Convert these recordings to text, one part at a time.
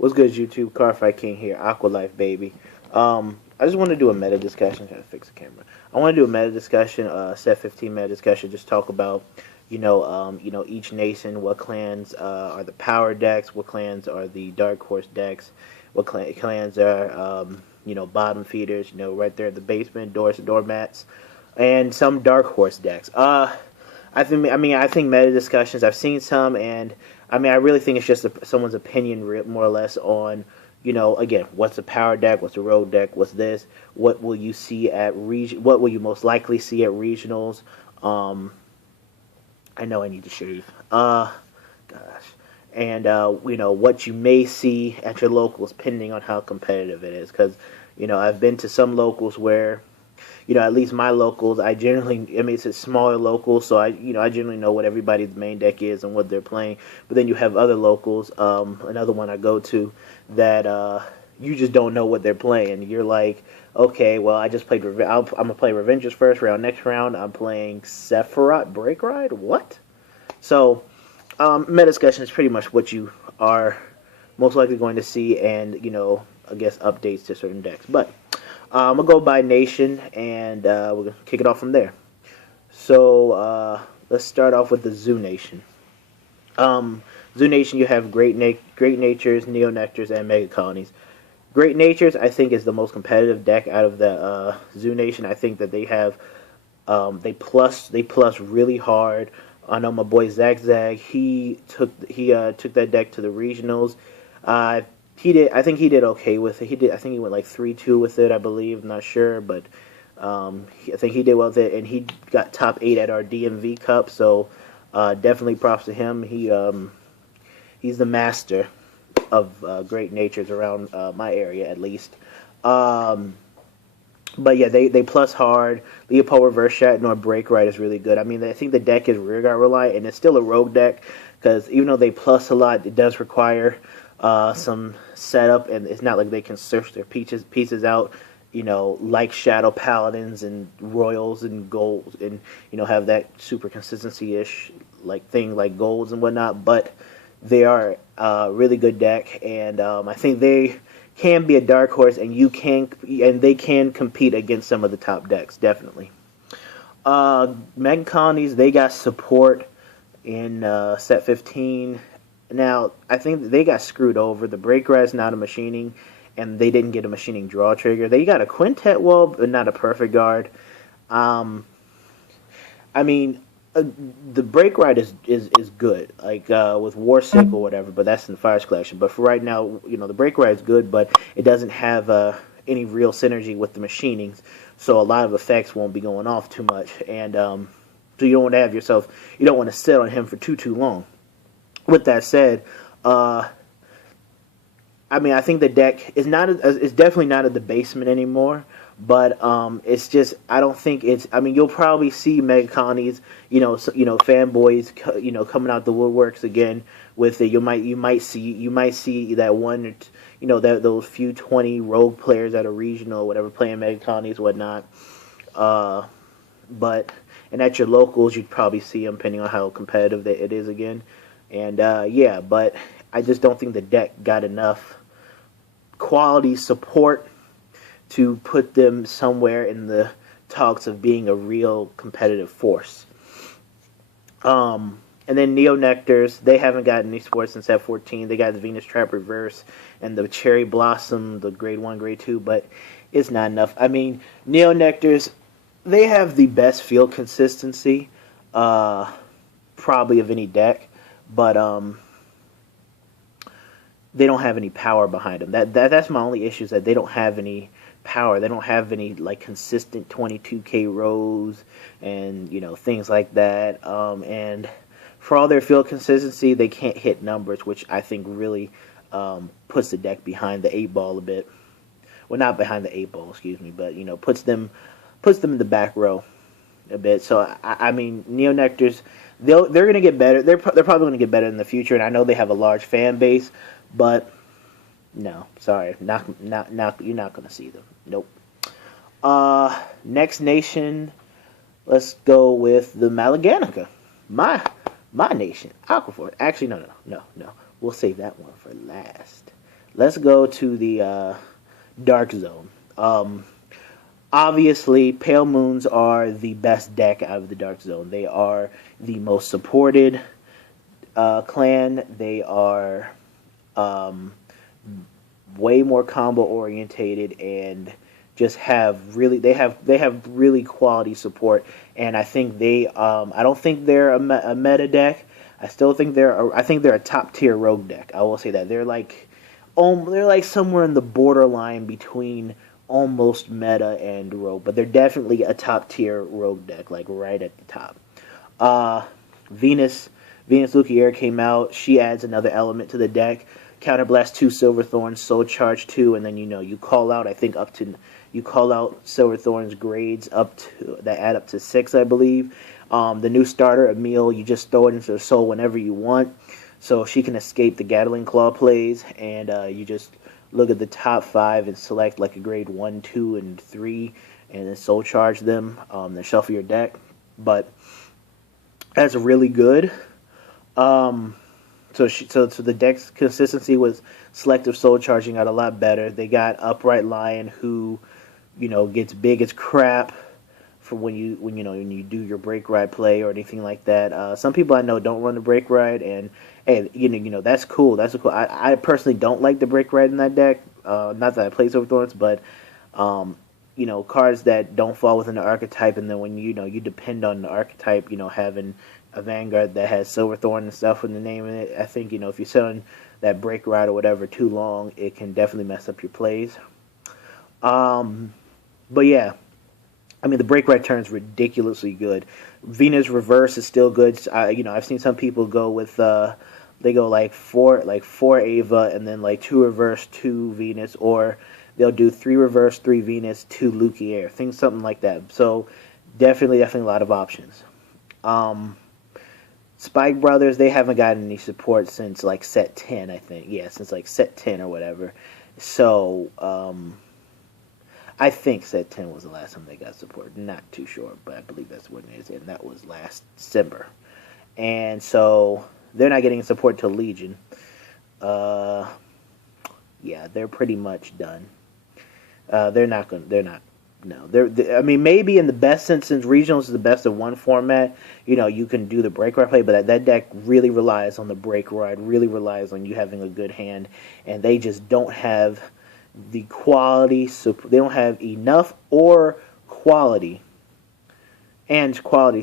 What's good, YouTube? Carfight King here, Aqua Life, baby. I just want to do a meta discussion. Trying to fix the camera. I want to do a meta discussion, set 15 meta discussion. Just talk about, each nation. What clans are the power decks? What clans are the dark horse decks? What clans are, bottom feeders? Right there at the basement, doormats, and some dark horse decks. I think meta discussions. I've seen some, and I really think it's just someone's opinion, more or less, on again, what's a power deck, what's a rogue deck, what's this, what will you see at what will you most likely see at regionals. I know I need to shave. Gosh, and what you may see at your locals, depending on how competitive it is, because I've been to some locals where at least my locals, it's a smaller local, so I generally know what everybody's main deck is and what they're playing. But then you have other locals, another one I go to, that you just don't know what they're playing. You're like, okay, well, I just played, I'm going to play Revengers first round. Next round, I'm playing Sephiroth Break Ride? What? So, meta discussion is pretty much what you are most likely going to see, and, I guess updates to certain decks. But I'm going to go by nation, and we're going to kick it off from there. So, let's start off with the Zoo Nation. Zoo Nation, you have Great Natures, Neo Nectars, and Mega Colonies. Great Natures, I think, is the most competitive deck out of the Zoo Nation. I think that they have, they plus really hard. I know my boy Zag, he took that deck to the regionals. I think he did okay with it. I think he went like 3-2 with it, I believe. I'm not sure, but I think he did well with it, and he got top 8 at our DMV Cup. So definitely props to him. He's the master of great natures around my area, at least. But yeah, they plus hard. Leopold Reverse Shot nor Break Right is really good. I think the deck is rearguard reliant, and it's still a rogue deck, because even though they plus a lot, it does require some setup, and it's not like they can search their pieces out, like Shadow Paladins and Royals and Golds, and have that super consistency-ish thing like Golds and whatnot. But they are a really good deck, and I think they can be a dark horse, and they can compete against some of the top decks, definitely. Mega Colonies, they got support in set 15. Now, I think they got screwed over. The Break Ride's not a machining, and they didn't get a machining draw trigger. They got a Quintet Wall, but not a Perfect Guard. The Break Ride is good, with Warsick or whatever, but that's in the Fires Collection. But for right now, the Break Ride is good, but it doesn't have any real synergy with the machinings, so a lot of effects won't be going off too much, and so you don't want to sit on him for too long. With that said, I think the deck is definitely not at the basement anymore. But it's just, I don't think it's. You'll probably see Mega Colonies, fanboys, coming out the woodworks again with it. You might see that one, those few 20 rogue players at a regional, whatever, playing Mega Colonies, whatnot. But at your locals, you'd probably see them, depending on how competitive it is again. And yeah, but I just don't think the deck got enough quality support to put them somewhere in the talks of being a real competitive force. And then Neo Nectars, they haven't gotten any sports since set 14. They got the Venus Trap Reverse and the Cherry Blossom, the grade 1, grade 2, but it's not enough. Neo Nectars, they have the best field consistency, probably of any deck, but they don't have any power behind them. That's my only issue, is that they don't have any power. They don't have any consistent 22k rows and things like that. And for all their field consistency, they can't hit numbers, which I think really puts the deck behind the 8-ball a bit. Well, not behind the 8-ball, excuse me, but puts them in the back row a bit. So Neo Nectars, they're going to get better. They're probably going to get better in the future, and I know they have a large fan base, but no, sorry, not you're not going to see them. Nope. Next nation, let's go with the Malaganica. My nation, Aquaforce. Actually, no. We'll save that one for last. let's go to the Dark Zone. Obviously, Pale Moons are the best deck out of the Dark Zone. They are the most supported clan. They are um, way more combo orientated and just have really they have really quality support. And I think I don't think they're a meta deck. I still think I think they're a top tier rogue deck. I will say that they're like somewhere in the borderline between almost meta and rogue, but they're definitely a top tier rogue deck, like right at the top. Uh, Venus Lucier came out. She adds another element to the deck. Counterblast 2 Silverthorns, Soul Charge 2, and then you call out, I think you call out Silverthorn's grades up to that add up to 6, I believe. The new starter, Emil, you just throw it into the soul whenever you want, so she can escape the Gatling Claw plays, and you just look at the top 5 and select like a grade 1, 2, and 3, and then soul charge them, then shuffle your deck. But that's really good. So the deck's consistency with selective soul charging got a lot better. They got Upright Lion, who gets big as crap for when you do your break ride play or anything like that. Some people I know don't run the break ride, and hey, that's cool. That's cool. I personally don't like the break ride in that deck. Not that I play Silverthorns, but cards that don't fall within the archetype, and then when you depend on the archetype, having a Vanguard that has Silverthorn and stuff in the name of it, I think if you sit on that break ride or whatever too long, it can definitely mess up your plays. But yeah, I mean the break ride turn's ridiculously good. Venus Reverse is still good. I've seen some people go with they go like four Ava and then like 2 Reverse, 2 Venus, or they'll do 3 Reverse, 3 Venus, 2 Lucier, things something like that. So definitely a lot of options. Spike Brothers, they haven't gotten any support since like set 10, I think. Yeah, since like set 10 or whatever. So, I think set 10 was the last time they got support. Not too sure, but I believe that's what it is. And that was last December. And so, they're not getting support till Legion. Yeah, they're pretty much done. They're not. No, I mean, maybe in the best sense, since regionals is the best of one format, you can do the break ride play, but that deck really relies on the break ride, really relies on you having a good hand, and they just don't have the quality. So they don't have enough or quality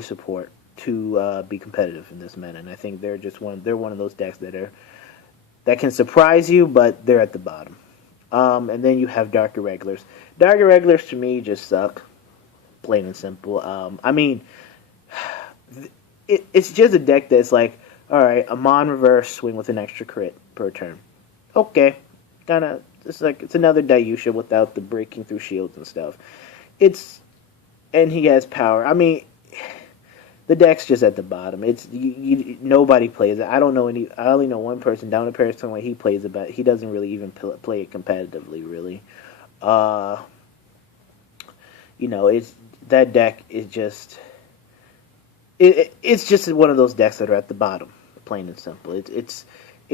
support to be competitive in this meta. And I think they're one of those decks that can surprise you, but they're at the bottom. And then you have Dark Irregulars. Dark Irregulars to me just suck, plain and simple. I mean, it's just a deck that's like, all right, Amon Reverse, swing with an extra crit per turn. Okay, it's another Dayusha without the breaking through shields and stuff. And he has power. I mean, the deck's just at the bottom. Nobody plays it. I only know one person down in Paris talking about he plays it, but he doesn't really even play it competitively, really. It's that deck is just it's just one of those decks that are at the bottom, plain and simple. It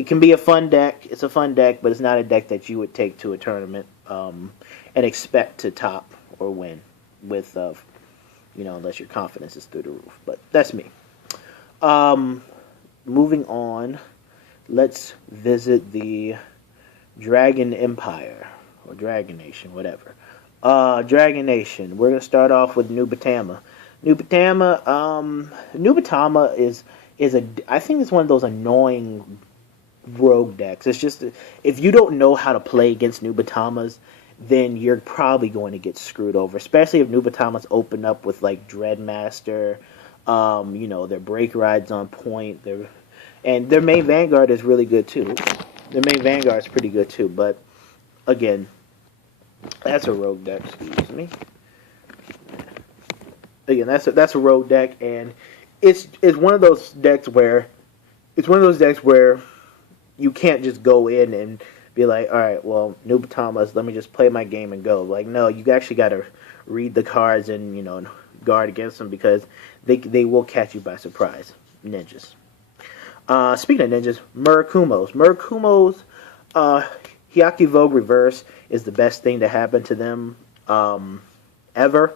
can be a fun deck. It's a fun deck, but it's not a deck that you would take to a tournament and expect to top or win with. Unless your confidence is through the roof. But that's me. Moving on, let's visit the Dragon Empire, or Dragon Nation, whatever. Dragon Nation, we're going to start off with Nubatama. Nubatama is I think it's one of those annoying rogue decks. It's just, if you don't know how to play against Nubatamas, then you're probably going to get screwed over, especially if Nubatamas open up with like Dreadmaster, their break rides on point, and their main Vanguard is really good too. Their main Vanguard is pretty good too, but again, that's a rogue deck. Excuse me. Again, that's a rogue deck, and it's one of those decks where you can't just go in and be like, all right, well, Nubatamas, let me just play my game and go. Like, no, you actually got to read the cards and, guard against them, because they will catch you by surprise. Ninjas. Speaking of ninjas, Murakumos. Hyaki Vogue Reverse is the best thing to happen to them ever.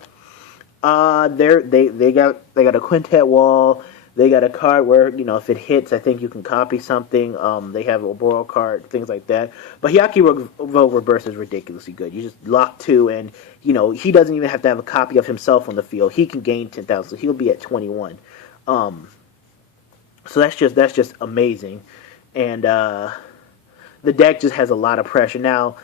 They got a quintet wall. They got a card where if it hits, I think you can copy something. They have a Boro card, things like that. But Hyaki Vogue Reverse is ridiculously good. You just lock two, and he doesn't even have to have a copy of himself on the field. He can gain 10,000, so he'll be at 21. So that's just amazing, and the deck just has a lot of pressure. Now,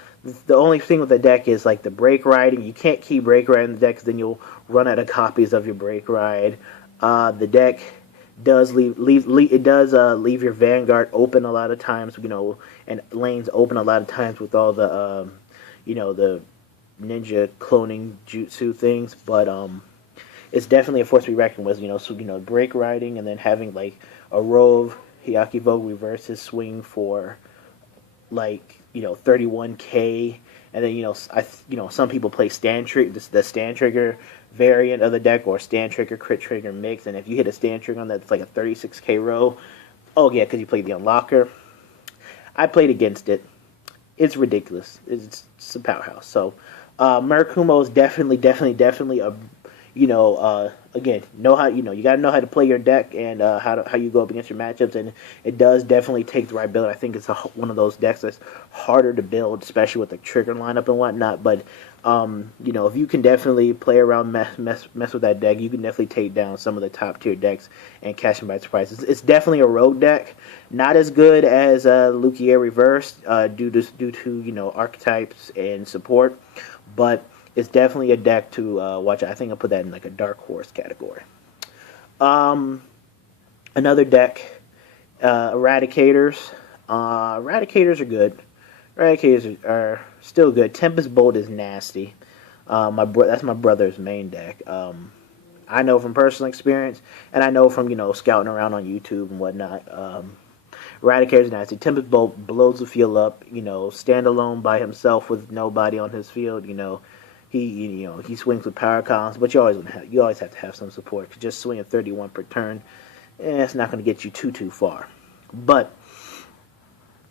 the only thing with the deck is like the break riding. You can't keep break riding the deck because then you'll run out of copies of your break ride. The deck does leave your Vanguard open a lot of times, and lanes open a lot of times with all the the ninja cloning jutsu things. But it's definitely a force to be reckoned with. So break riding and then having like a Rove Hyaki Vogue reverses swing for like 31K, and then some people play the stand trigger variant of the deck, or stand trigger crit trigger mix, and if you hit a stand trigger on that, it's like a 36K row. Oh yeah, because you played the unlocker. I played against it. It's ridiculous. It's a powerhouse. So Murakumo is definitely a again, you got to know how to play your deck, and how you go up against your matchups, and it does definitely take the right build. I think it's one of those decks that's harder to build, especially with the trigger lineup and whatnot. But if you can definitely play around, mess with that deck, you can definitely take down some of the top tier decks and catch them by surprise. It's definitely a rogue deck, not as good as Lukier Reverse due to archetypes and support, but it's definitely a deck to watch. I think I'll put that in like a dark horse category. Another deck, Eradicators. Eradicators are good. Eradicators are still good. Tempest Bolt is nasty. That's my brother's main deck. I know from personal experience, and I know from scouting around on YouTube and whatnot. Eradicators is nasty. Tempest Bolt blows the field up. Standalone by himself with nobody on his field. He swings with power columns, but you always have to have some support. Just swinging 31 per turn, it's not going to get you too far. But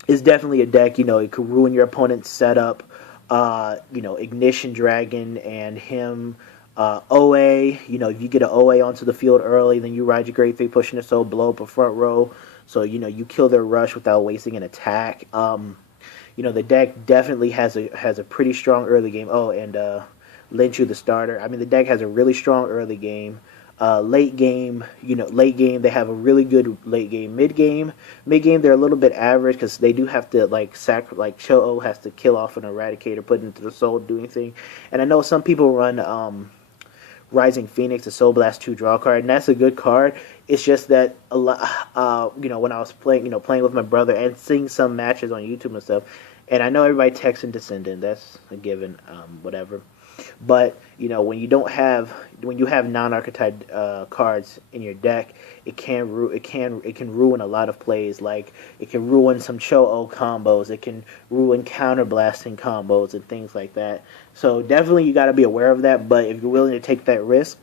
it's definitely a deck. It could ruin your opponent's setup. Ignition Dragon and him. OA. If you get an OA onto the field early, then you ride your Grade 3 pushing it, so blow up a front row. So you kill their rush without wasting an attack. The deck definitely has a pretty strong early game. Oh, and Lynchu the starter. I mean, the deck has a really strong early game. Late game, they have a really good late game. Mid game, they're a little bit average because they do have to Cho-Oh has to kill off an Eradicator, put it into the soul, do anything. And I know some people run Rising Phoenix, the Soul Blast 2 draw card, and that's a good card. It's just that a lot, when I was playing with my brother and seeing some matches on YouTube and stuff, and I know everybody texts in Descendant, that's a given, whatever. But when you have non-archetype cards in your deck, it can ruin a lot of plays. Like it can ruin some Cho-Oh combos. It can ruin counterblasting combos and things like that. So definitely you got to be aware of that. But if you're willing to take that risk,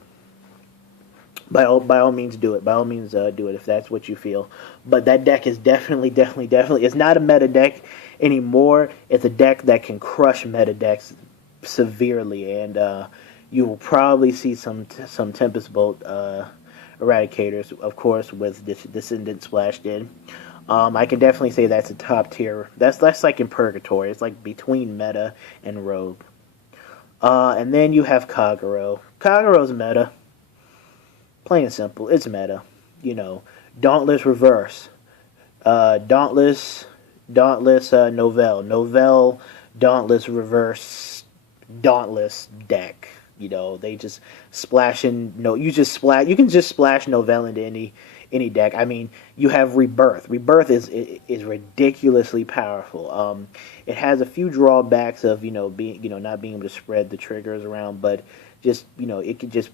by all means do it. By all means do it if that's what you feel. But that deck is definitely. It's not a meta deck anymore. It's a deck that can crush meta decks severely, and you will probably see some Tempest Bolt Eradicators, of course, with Descendant splashed in. I can definitely say that's a top tier. That's like in purgatory. It's like between meta and rogue. And then you have Kagero. Kagero's meta. Plain and simple, it's meta. Dauntless Reverse. Dauntless Novell, Dauntless Reverse, Dauntless deck. They just splash in. You can just splash Novell into any deck. I mean, you have Rebirth. Rebirth is ridiculously powerful. It has a few drawbacks of being not being able to spread the triggers around, but it just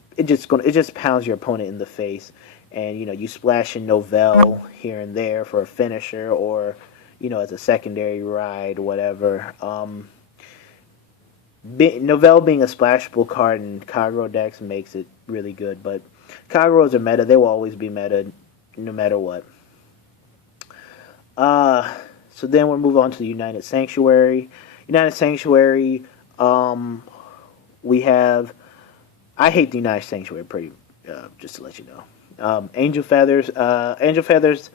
pounds your opponent in the face, and you splash in Novell here and there for a finisher, or as a secondary ride, whatever. Novell being a splashable card in Kagero decks makes it really good, but Kageros are meta. They will always be meta, no matter what. So then we'll move on to the United Sanctuary. United Sanctuary, we have. I hate the United Sanctuary pretty. Just to let you know, Angel Feathers. Angel Feathers.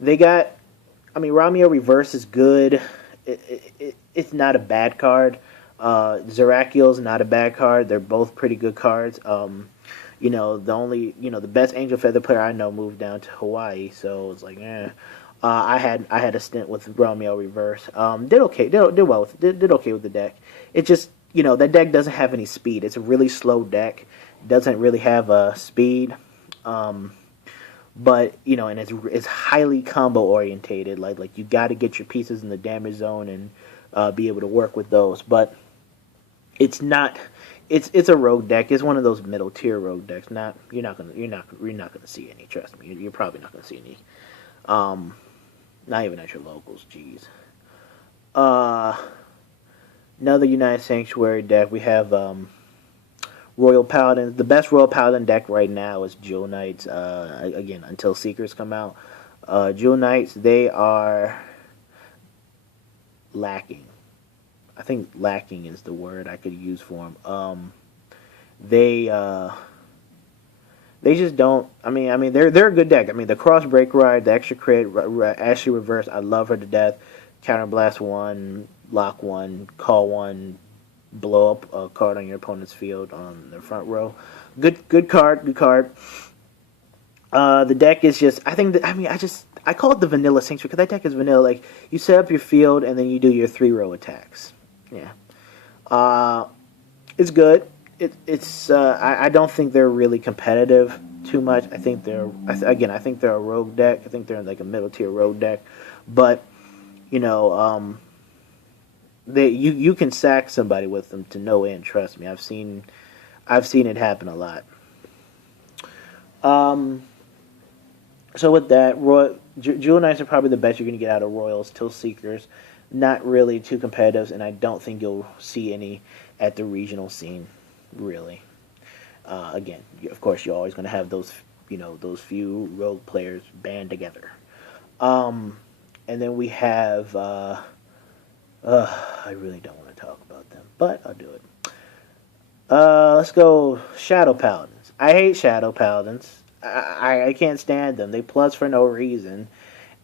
They got. I mean, Romeo Reverse is good. It's not a bad card. Zerakiel's not a bad card. They're both pretty good cards. The best Angel Feather player I know moved down to Hawaii, so it's like, eh. I had a stint with Romeo Reverse. Did okay. Did well with did okay with the deck. It just that deck doesn't have any speed. It's a really slow deck. Doesn't really have speed. But and it's highly combo orientated. Like you got to get your pieces in the damage zone and be able to work with those. But it's not. It's a rogue deck. It's one of those middle tier rogue decks. You're not gonna see any. Trust me. You're probably not gonna see any. Not even at your locals. Jeez. Another United Sanctuary deck. We have Royal Paladins. The best Royal Paladin deck right now is Jewel Knights. Again, until Seekers come out. Jewel Knights, they are lacking. I think lacking is the word I could use for them. They just don't. I mean, they're a good deck. I mean, the Cross Break Ride, the extra crit, Ashley Reverse. I love her to death. Counterblast 1, lock 1, call 1, blow up a card on your opponent's field on the front row. Good card. The deck is just. I call it the vanilla Sanctuary because that deck is vanilla. Like you set up your field and then you do your 3-row attacks. Yeah. It's good. I don't think they're really competitive too much. I think they're a rogue deck. I think they're in like a middle tier rogue deck, but you can sack somebody with them to no end. Trust me, I've seen it happen a lot. So with that, Jewel Knights are probably the best you're going to get out of Royals till Seekers. Not really too competitive, and I don't think you'll see any at the regional scene, really. Again, of course, you're always going to have those few rogue players band together. And then we have, I really don't want to talk about them, but I'll do it. Let's go Shadow Paladins. I hate Shadow Paladins. I can't stand them. They plus for no reason.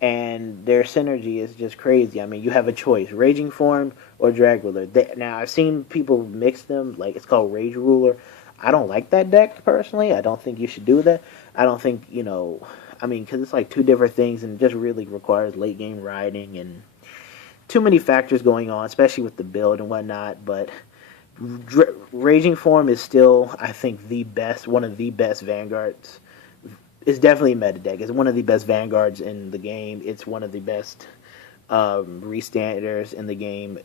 And their synergy is just crazy. I mean, you have a choice: Raging Form or Drag Ruler. Now, I've seen people mix them. Like, it's called Rage Ruler. I don't like that deck, personally. I don't think you should do that. I don't think, because it's like two different things, and it just really requires late-game riding and too many factors going on, especially with the build and whatnot. But Raging Form is still, I think, one of the best Vanguards. It's definitely a meta deck. It's one of the best Vanguards in the game. It's one of the best restanders in the game.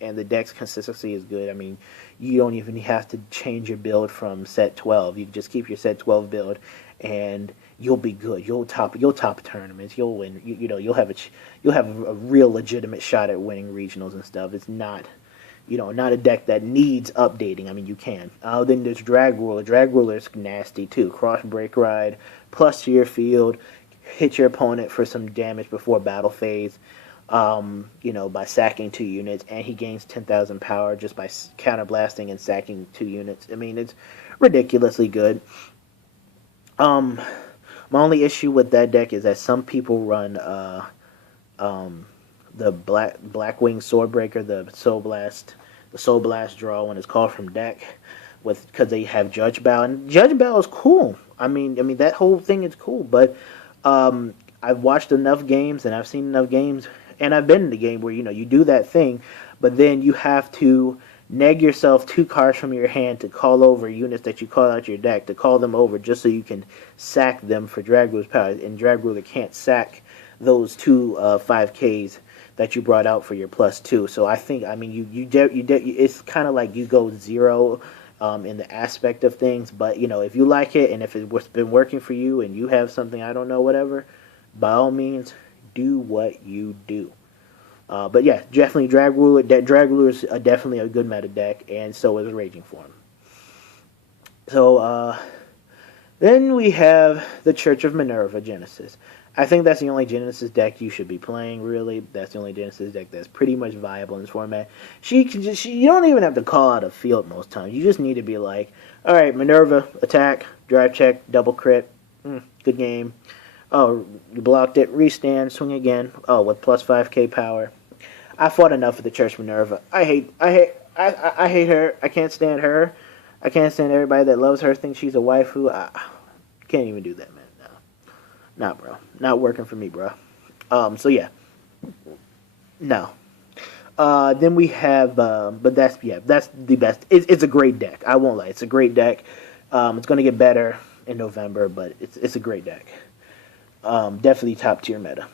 And the deck's consistency is good. I mean, you don't even have to change your build from set 12. You just keep your set 12 build, and you'll be good. You'll top tournaments. You'll win. You'll have a real legitimate shot at winning regionals and stuff. It's not. Not a deck that needs updating. I mean, you can. Then there's Drag Ruler. Drag Ruler is nasty, too. Cross Break Ride, plus to your field, hit your opponent for some damage before battle phase, by sacking 2 units, and he gains 10,000 power just by counterblasting and sacking 2 units. I mean, it's ridiculously good. My only issue with that deck is that some people run, the Blackwing Swordbreaker, the Soul Blast draw when it's called from deck, because they have Judge Bow, and Judge Bow is cool. I mean that whole thing is cool, but I've watched enough games and I've seen enough games, and I've been in the game where you do that thing, but then you have to neg yourself 2 cards from your hand to call over units that you call out your deck, to call them over just so you can sack them for Drag Ruler's power, and Drag Ruler can't sack those 2 5Ks that you brought out for your +2. So I think, it's kind of like you go 0 in the aspect of things, but if you like it and if it's been working for you and you have something, I don't know, whatever, by all means, do what you do. But yeah, definitely Drag Ruler. Drag Ruler is definitely a good meta deck, and so is Raging Form. So then we have the Church of Minerva Genesis. I think that's the only Genesis deck you should be playing. Really, that's the only Genesis deck that's pretty much viable in this format. She can just you don't even have to call out a field most times. You just need to be like, all right, Minerva, attack, drive check, double crit, good game. Oh, you blocked it, restand, swing again. Oh, with plus 5k power. I fought enough for the Church Minerva. I hate her. I can't stand her. I can't stand everybody that loves her, thinks she's a waifu. I can't even do that, man. No. Nah, bro. Not working for me, bro. So yeah. No. Then we have, but that's the best. It's a great deck. I won't lie, it's a great deck. It's going to get better in November, but it's a great deck. Definitely top tier meta.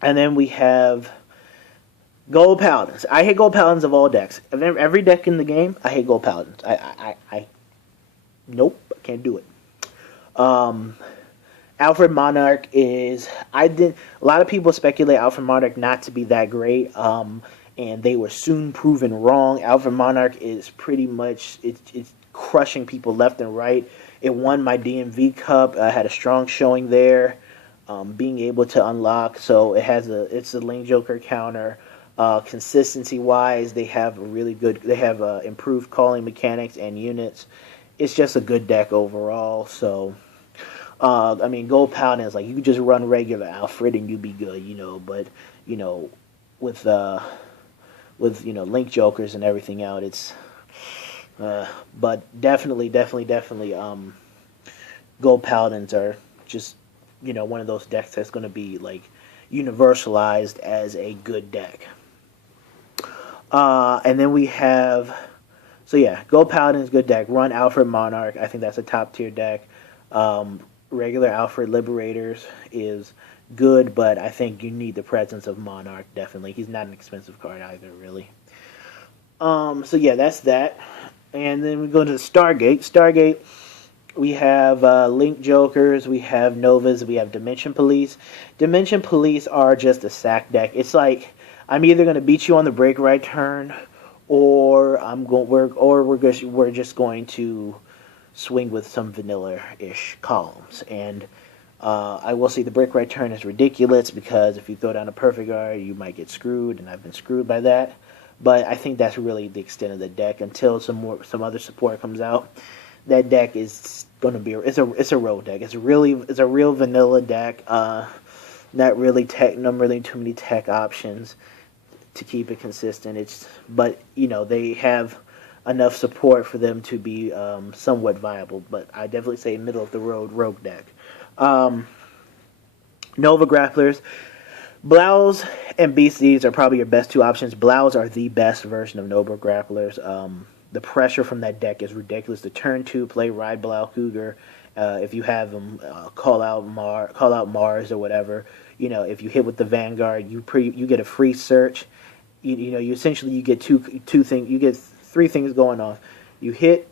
And then we have Gold Paladins. I hate Gold Paladins of all decks. Every deck in the game, I hate Gold Paladins. Nope, I can't do it. Alfred Monarch is a lot of people speculate Alfred Monarch not to be that great, and they were soon proven wrong. Alfred Monarch is pretty much it's crushing people left and right. It won my DMV Cup. I had a strong showing there, being able to unlock. So it's a Link Joker counter. Consistency wise, they have improved calling mechanics and units. It's just a good deck overall. So. I mean, Gold Paladin is like you could just run regular Alfred and you'd be good, But with Link Jokers and everything out, it's. But definitely, Gold Paladins are just one of those decks that's going to be like universalized as a good deck. And then we have, so yeah, Gold Paladin's good deck. Run Alfred Monarch. I think that's a top tier deck. Regular Alfred Liberators is good, but I think you need the presence of Monarch, definitely. He's not an expensive card either, really. So yeah, that's that. And then we go to the Stargate. Stargate, we have Link Jokers, we have Novas, we have Dimension Police. Dimension Police are just a sack deck. It's like, I'm either going to beat you on the break right turn, or we're just going to swing with some vanilla-ish columns. And I will say the break right turn is ridiculous because if you throw down a perfect guard, you might get screwed, and I've been screwed by that. But I think that's really the extent of the deck until some other support comes out. That deck is going to be it's a road deck. It's a real vanilla deck. Not really too many tech options to keep it consistent. But they have enough support for them to be somewhat viable, but I definitely say middle of the road rogue deck. Nova Grapplers, Blouse and Beasties are probably your best two options. Blouse are the best version of Nova Grapplers. The pressure from that deck is ridiculous. The turn 2 play Ride Blau Cougar. If you have them, call out Mars or whatever. If you hit with the Vanguard, you get a free search. You essentially get two things. You get three things going off. You hit,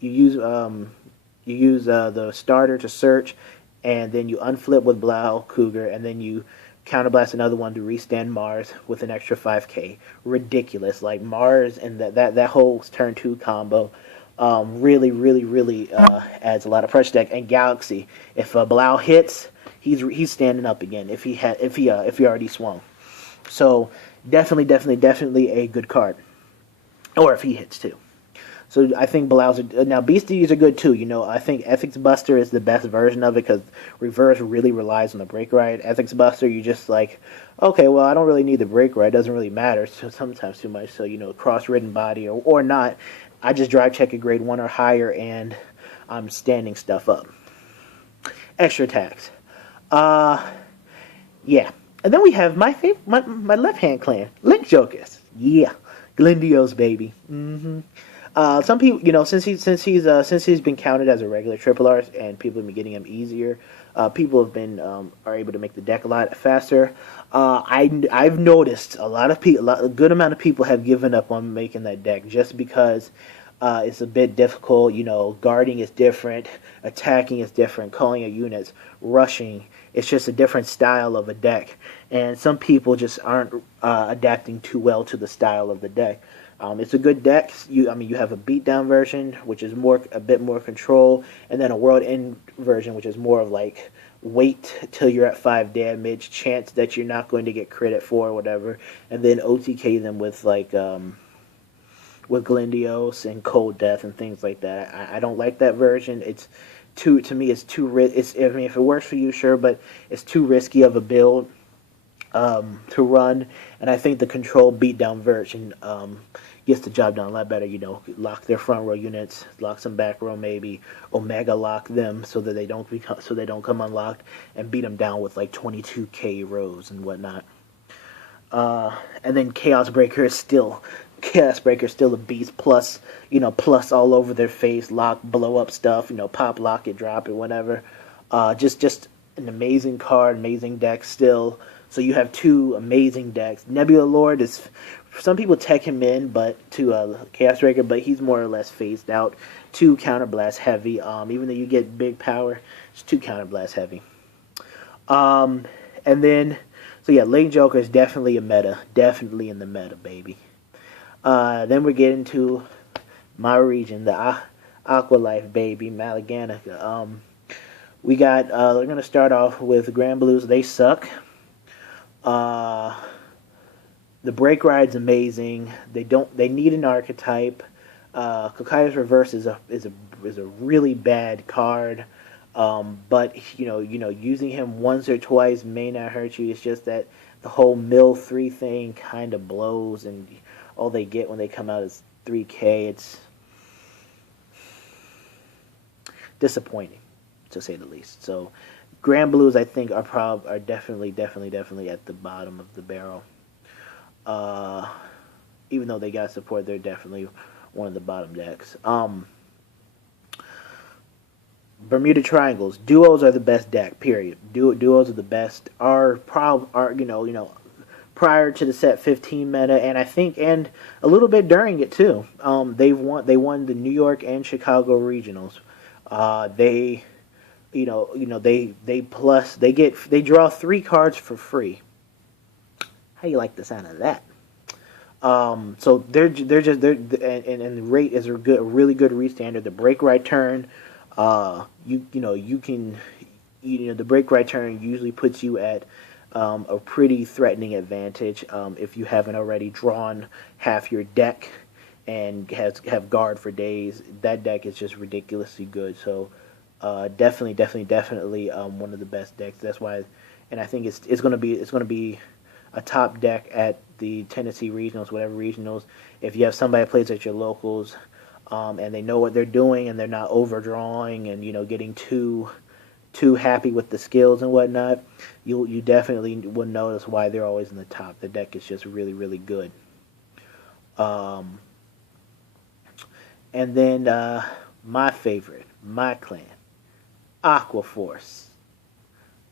you use the starter to search, and then you unflip with Blau Cougar, and then you counterblast another one to restand Mars with an extra 5k. Ridiculous. Like Mars and that whole turn 2 combo really adds a lot of pressure deck. And Galaxy, if Blau hits, he's standing up again if he already swung. So definitely a good card. Or if he hits too. So I think Blau's now Beasties are good too. I think Ethics Buster is the best version of it because reverse really relies on the break ride. Ethics Buster, you just like, okay, well I don't really need the break ride. It doesn't really matter. So sometimes too much. So cross ridden body or not, I just drive check a grade 1 or higher and I'm standing stuff up. Extra attacks. Yeah. And then we have my favorite, my left hand clan, Link Jokers. Yeah. Glendio's baby. Some people, since he's been counted as a regular triple R and people have been getting him easier, people have been are able to make the deck a lot faster. I've noticed a good amount of people have given up on making that deck just because it's a bit difficult. Guarding is different, attacking is different, calling your units, rushing. It's just a different style of a deck, and some people just aren't adapting too well to the style of the deck. It's a good deck. You have a beatdown version, which is a bit more control, and then a world end version, which is more of like wait till you're at 5 damage, chance that you're not going to get crit at 4 or whatever, and then OTK them with Glendios and Cold Death and things like that. I don't like that version. It's too to me. It's too it's I mean, if it works for you, sure, but it's too risky of a build to run. And I think the control beatdown version gets the job done a lot better. You know, lock their front row units, lock some back row, maybe Omega lock them so that they don't come unlocked, and beat them down with like 22k rows and whatnot. And then Chaos Breaker is still a beast. Plus, plus all over their face, lock, blow up stuff. Pop, lock it, drop it, whatever. Just an amazing card, amazing deck still. So you have two amazing decks. Nebula Lord is, some people tech him in, but to Chaos Breaker, but he's more or less phased out. Too counterblast heavy. Even though you get big power, it's too counterblast heavy. And then. So yeah, Lane Joker is definitely a meta. Definitely in the meta, baby. Then we get into my region, the Aqua Life, baby, Malaganica. We're going to start off with Grand Blues. They suck. The Break Ride's amazing. They need an archetype. Kokai's Reverse is a really bad card. But using him once or twice may not hurt you. It's just that the whole mill 3 thing kind of blows, and all they get when they come out is 3k. It's disappointing, to say the least. So, Grand Blues, I think, are definitely at the bottom of the barrel. Even though they got support, they're definitely one of the bottom decks. Bermuda Triangles, duos are the best deck. Period. Duos are the best. Are prior to the set 15 meta, and I think and a little bit during it too. They won the New York and Chicago regionals. They draw 3 cards for free. How you like the sound of that? So they're and the rate is a really good restandard. The break right turn. The break right turn usually puts you at a pretty threatening advantage if you haven't already drawn half your deck and have guard for days. That deck is just ridiculously good. So definitely one of the best decks. That's why, and I think it's going to be a top deck at the Tennessee regionals, whatever regionals. If you have somebody that plays at your locals. And they know what they're doing, and they're not overdrawing and getting too happy with the skills and whatnot. You definitely will notice why they're always in the top. The deck is just really good. And then my favorite, my clan, Aqua Force.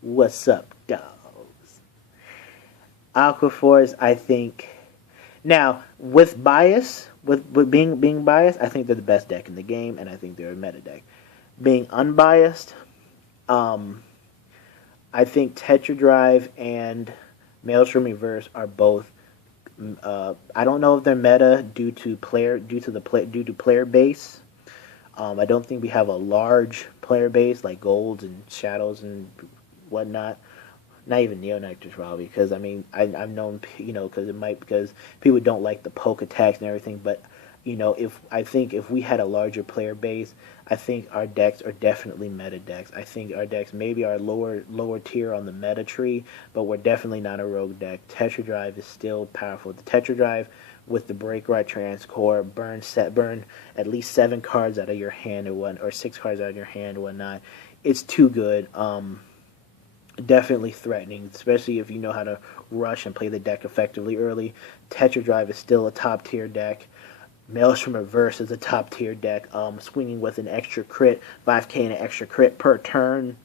What's up, dogs? Aqua Force, I think. Now with bias. With being biased, I think they're the best deck in the game, and I think they're a meta deck. Being unbiased, I think Tetra Drive and Maelstrom Reverse are both. I don't know if they're meta due to player base. I don't think we have a large player base like golds and shadows and whatnot. Not even Neonectars probably, because I've known because people don't like the poke attacks and everything. But if we had a larger player base, I think our decks are definitely meta decks. I think our decks maybe are lower tier on the meta tree, but we're definitely not a rogue deck. Tetra Drive is still powerful. The Tetra Drive with the Break Right Transcore burn at least 7 cards out of your hand or 6 cards out of your hand or whatnot. It's too good. Definitely threatening, especially if you know how to rush and play the deck effectively early. Tetra Drive is still a top tier deck. Maelstrom Reverse is a top tier deck. Swinging with an extra crit, 5k and an extra crit per turn.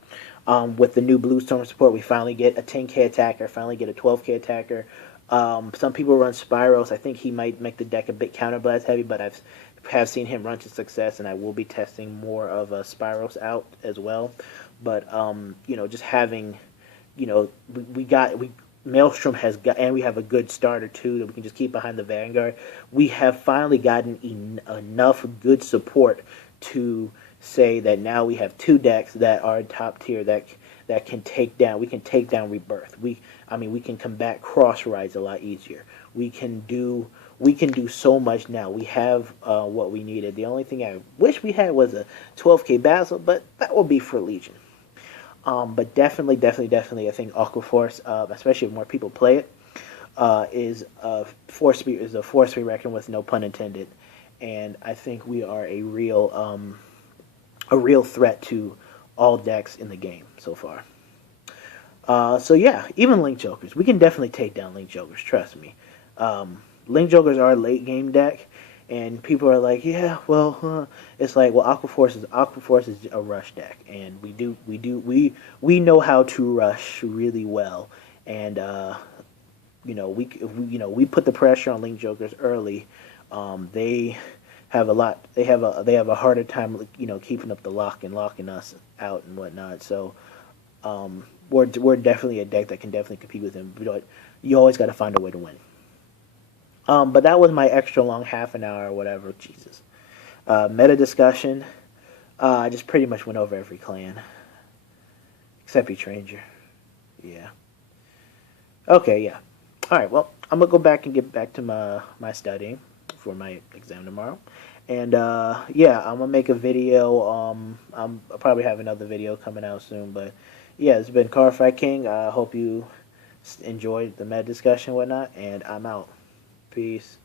With the new Bluestorm support, we finally get a 10k attacker, finally get a 12k attacker. Some people run Spyros. I think he might make the deck a bit counterblast heavy, but have seen him run to success, and I will be testing more of Spyros out as well. But just having, Maelstrom has got, and we have a good starter too that we can just keep behind the Vanguard. We have finally gotten enough good support to say that now we have 2 decks that are top tier that can take down. We can take down Rebirth. We can combat Cross Rides a lot easier. We can do we can do so much now. We have what we needed. The only thing I wish we had was a 12K Basil, but that will be for Legion. But definitely, I think Aquaforce, especially if more people play it, is a force to be reckoned with, no pun intended. And I think we are a real threat to all decks in the game so far. So yeah, even Link Jokers, we can definitely take down Link Jokers. Trust me. Link Jokers are a late game deck, and people are like, yeah, well, it's like, well, Aquaforce is a rush deck, and we know how to rush really well, and we put the pressure on Link Jokers early. They have a lot. They have a harder time, keeping up the lock and locking us out and whatnot. So we're definitely a deck that can definitely compete with them. But you always got to find a way to win. But that was my extra long half an hour or whatever. Jesus. Meta discussion. I just pretty much went over every clan except Ranger. Yeah. Okay. Yeah. All right. Well, I'm gonna go back and get back to my studying for my exam tomorrow. And yeah, I'm gonna make a video. I'll probably have another video coming out soon. But yeah, it's been Car Fight King. I hope you enjoyed the meta discussion and whatnot. And I'm out. Peace.